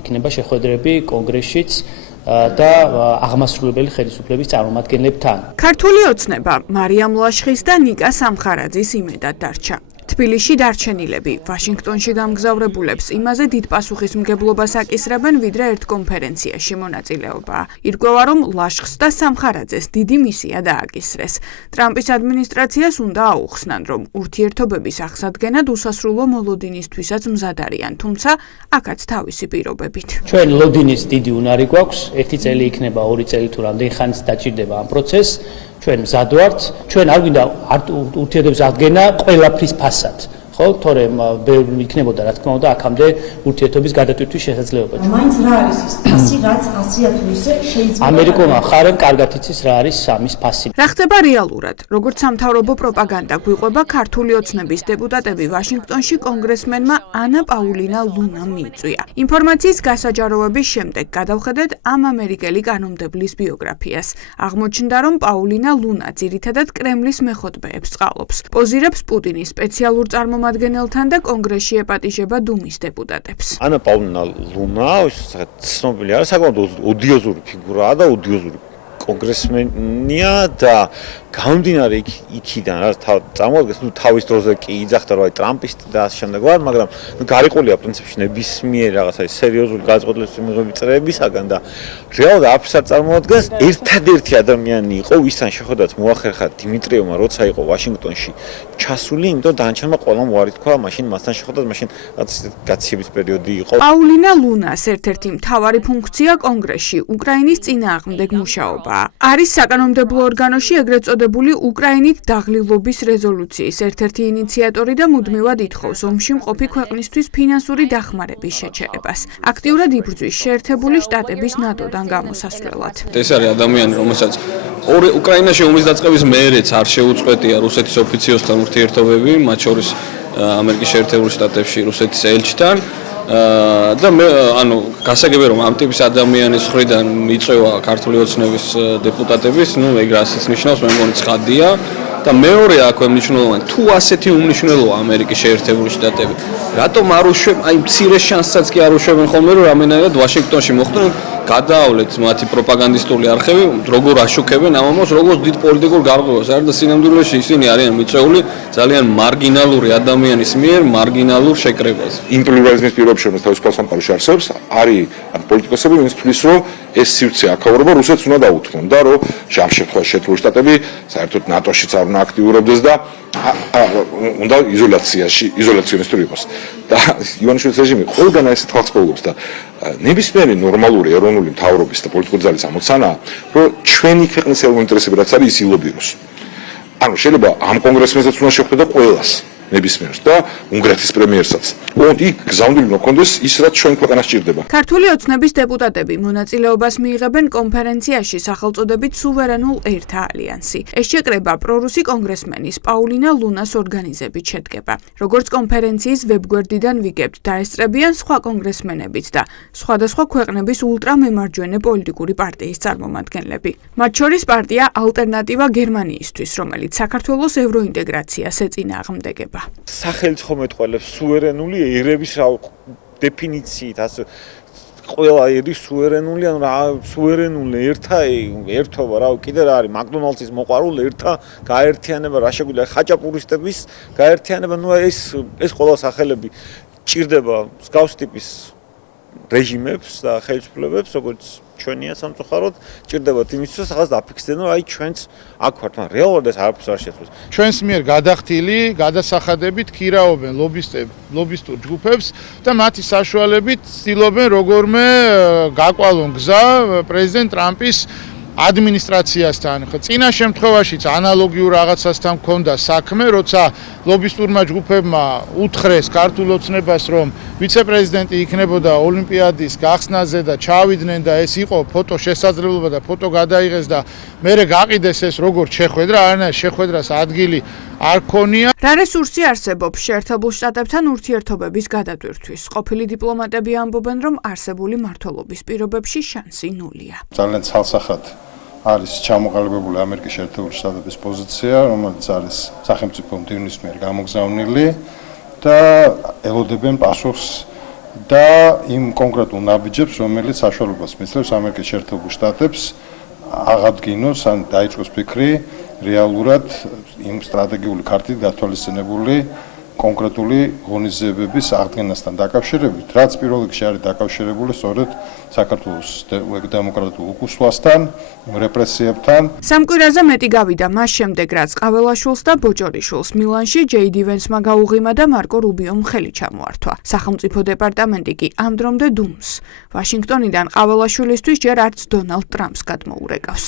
იქნება შეხვედრები კონგრესშიც და აღმასრულებელი ხელისუფლების წარმომადგენლებთან. ქართული ოცნება მარიამ ლაშხის და ნიკა სამხარაძის იმედად დარჩა. თბილისში დარჩენილები ვაშინგტონში გამგზავრებულებს იმაზე დიდ პასუხისმგებლობას აკისრებენ, ვიდრე ერთ კონფერენციაში მონაწილეობა. ირკვევა, რომ ლაშხს და სამხარაძეს დიდი მისია დააკისრეს. ტრამპის ადმინისტრაციას უნდა აუხსნან, რომ ურთიერთობების აღსადგენად უსასრულო მოლოდინისთვისაც მზად არიან, თუმცა აქაც თავისი პირობებით. ჩვენ ლოდინის დიდი უნარი გვაქვს, ერთი წელი იქნება, 2 წელი თუ რამდენი ხანს დაჭირდება ამ პროცესს. ჩვენ მზად ვართ, ჩვენ არ გვინდა ურთიერთობების აღდგენა ყველაფრის ფასად. ხო, თორემ ბევრი იქნებოდა, რა თქმა უნდა, აქამდე ურთიერთობის გადატვირთვის შესაძლებლობა. მაინც რა არის ის ფასი, რაც 100-ია თუ ისე შეიძლება. ამერიკულმა მხარემ კარგად იცის რა არის ამის ფასი. რა ხდება რეალურად? როგორც სამთავრობო პროპაგანდა გვიყვება, ქართული ოცნების დეპუტატები ვაშინგტონში კონგრესმენმა ანა პაულინა ლუნამ მიიწვია. ინფორმაციის გასაჯაროვების შემდეგ გადავხედეთ ამ ამერიკელი კანონმდებლის ბიოგრაფიას. აღმოჩნდა, რომ პაულინა ლუნა ძირითადად კრემლის მეხոտბეებს წყალობს. პოზირებს პუტინის სპეციალურ წარმომადგენელთან და კონგრესში ეპატიჟება დუმის დეპუტატებს. ანა პაულინა ლუნა ცნობილი არის, საკმაოდ ოდიოზური ფიგურაა და ოდიოზური კონგრესმენია და გამომდინარე იქიდან რა წარმოადგენს, თავის დროზე კი იძახდა რომ ტრამპისტი და ასე შემდეგ ვარ, მაგრამ გარიყულია პრინციპში ნებისმიერ რაღაცა სერიოზული გადაწყვეტილების მიღების წრეებისაგან და რეალურად არც არ წარმოადგენს. ერთადერთი ადამიანი იყო, ვისთან შეხვედრაც მოახერხა დიმიტრიევმა, როცა იყო ვაშინგტონში ჩასული, იმიტომ დანარჩენმა ყველამ უარი თქვა, მაშინ მასთან შეხვედრას, მაშინ გაცილების პერიოდი იყო. პაულინა ლუნას ერთ-ერთი მთავარი ფუნქცია კონგრესში უკრაინის წინააღმდეგ მუშაობა. არის საკანონმდებლო ორგანოში ეგრეთ წოდებული უკრაინით დაღლილობის რეზოლუციის ერთ-ერთი ინიციატორი და მუდმივად ითხოვს ომში მყოფი ქვეყნისთვის ფინანსური დახმარების შეჩერებას. აქტიურად იბრძვის შეერთებული შტატების ნატოდან გამოსასვლელად. ეს არის ადამიანი, რომელსაც უკრაინაში ომის დაწყების მერეც არ შეუწყვეტია რუსეთის ოფიციოსთან ურთიერთობები, მათ შორის ამერიკის შეერთებულ შტატებში რუსეთის ელჩთან. და მე გასაგებია რომ ამ ტიპის ადამიანის მხრიდან მიწვევა ქართული ოცნების დეპუტატების, ეგ რასაც ნიშნავს, მე მგონი ცხადია და მეორე აქვე მნიშვნელოვანი, თუ ასეთი უმნიშვნელოა ამერიკის შეერთებული შტატები, რატომ არ უშვებენ, მცირე შანსსაც კი არ უშვებენ ხოლმე, რომ რამენად ვაშინგტონში მოხდნენ, გადაავლეთ მათი პროპაგანდისტული არხები, როგორ აშუქებენ ამ ამბავს, როგორც დიდ პოლიტიკურ გარღვევას, არა და სინამდვილეში ისინი არიან მიწვეული ძალიან მარგინალური ადამიანის მიერ მარგინალურ შეკრებაზე. იმ პლურალიზმის პირობებში, რომელიც თავის სამყაროში არსებობს, არის პოლიტიკოსები, ვინც თვლის, რომ ეს სივრცე აქაურობა რუსეთს უნდა დაუთმონ და რომ ამ შემთხვევაში შეერთებული შტატები საერთოდ ნატოშიც არ უნდა აქტიურობდეს და უნდა იზოლაციონისტური იყოს. და ივანიშვილის რეჟიმი ყველგან ეს თვალს პოულობს და ნებისმიერი ნორმალური ეროვნული მთავრობის და პოლიტიკური ძალის ამოცანაა, რომ ჩვენი ქვეყნის ეროვნული ინტერესები რაც არის, ის ილობიროს. ანუ შეიძლება ამ კონგრესმენსაც უნდა შეხვდე ყველას ნებისმიერს და უნგრეთის პრემიერსაც. ოღონდ იქ გზავნილი უნდა ქონდეს ის, რაც ჩვენ ქვეყანას ჭირდება. ქართული ოცნების დეპუტატები მონაწილეობას მიიღებენ კონფერენციაში სახელწოდებით სუვერენულ ერთა ალიანსი. ეს შეკრება პრორუსი კონგრესმენის პაულინა ლუნას ორგანიზებით შედგება. როგორც კონფერენციის ვებგვერდიდან ვიგებთ, დაესწრებიან სხვა კონგრესმენებიც და სხვადასხვა ქვეყნების ულტრამემარჯვენე პოლიტიკური პარტიის წარმომადგენლები. მათ შორის პარტია ალტერნატივა გერმანიისთვის, რომელიც საქართველოს ევროინტეგრაციას ეწინააღმდეგება. სახელმწიფო მეტყველებს სუვერენული ერების დეფინიციით, ასე ყველა ერი სუვერენული, ანუ რა სუვერენული ერთობა, რა კიდე რა არის, მაკდონალდსის მოყვარულ ერთა გაერთიანება, რა შეგვიძლია ხაჭაპურისტების გაერთიანება, ეს ყველა სახელები ჭირდება მსგავს ტიპის რეჟიმებს და ხელისუფლებებს, როგორც ჩვენია სამწუხაროდ, ჭირდებათ იმისთვის, რაღაც დაფიქსდნენ, რომ ჩვენც აქ ვართ, მაგრამ რეალურად ეს არაფერს არ შეცვლის. ჩვენს მიერ გადახდილი გადასახადებით ქირაობენ ლობისტურ ჯგუფებს და მათი საშუალებით ცდილობენ როგორმე გაკვალონ გზა პრეზიდენტ ტრამპის ადმინისტრაციასთან. წინა შემთხვევაშიც ანალოგიურ რაღაცასთან ჰქონდა საქმე, როცა ლობისტურმა ჯგუფებმა უთხრეს ქართულ ოცნებას, რომ ვიცე-პრეზიდენტი იქნებოდა ოლიმპიადის გახსნაზე და ჩავიდნენ და ეს იყო ფოტო შესაძლებლობა და ფოტო გადაიღეს და მერე გაყიდეს ეს როგორც შეხვედრა, არანაირ შეხვედრას ადგილი არ ქონია. რა რესურსი არსებობს შეერთებულ შტატებთან ურთიერთობების გადატვირთვის? ყოფილი დიპლომატები ამბობენ, რომ არსებული მმართველობის პირობებში შანსი ნულია. ძალიან ცალსახად არის ჩამოყალიბებული ამერიკის შეერთებული შტატების პოზიცია, რომელიც არის სახელმწიფო მდივნის მიერ გამოგზავნილი და ელოდებენ პასუხს და იმ კონკრეტულ ნაბიჯებს, რომელიც საშუალებას მისცემს ამერიკის შეერთებულ შტატებს აღადგინოს ან დაიწყოს ფიქრი რეალურად იმ სტრატეგიული ქარტით გათვალისწინებული კონკრეტული ღონისძიებების აღდგენასთან დაკავშირებით, რაც პირველ რიგში არის დაკავშირებული სწორედ საქართველოს დემოკრატიულ უკუსვასთან, რეპრესიებთან. სამ კვირაზე მეტი გავიდა მას შემდეგ, რაც ყაველაშვილს და ბოჭორიშვილს მილანში ჯეიდი ვენსმა გაუღიმა და მარკო რუბიომ ხელი ჩამოართვა. სახელმწიფო დეპარტამენტი კი ამ დრომდე დუმს. ვაშინგტონიდან ყაველაშვილისთვის ჯერ არც დონალდ ტრამპს გადმოურეკავს.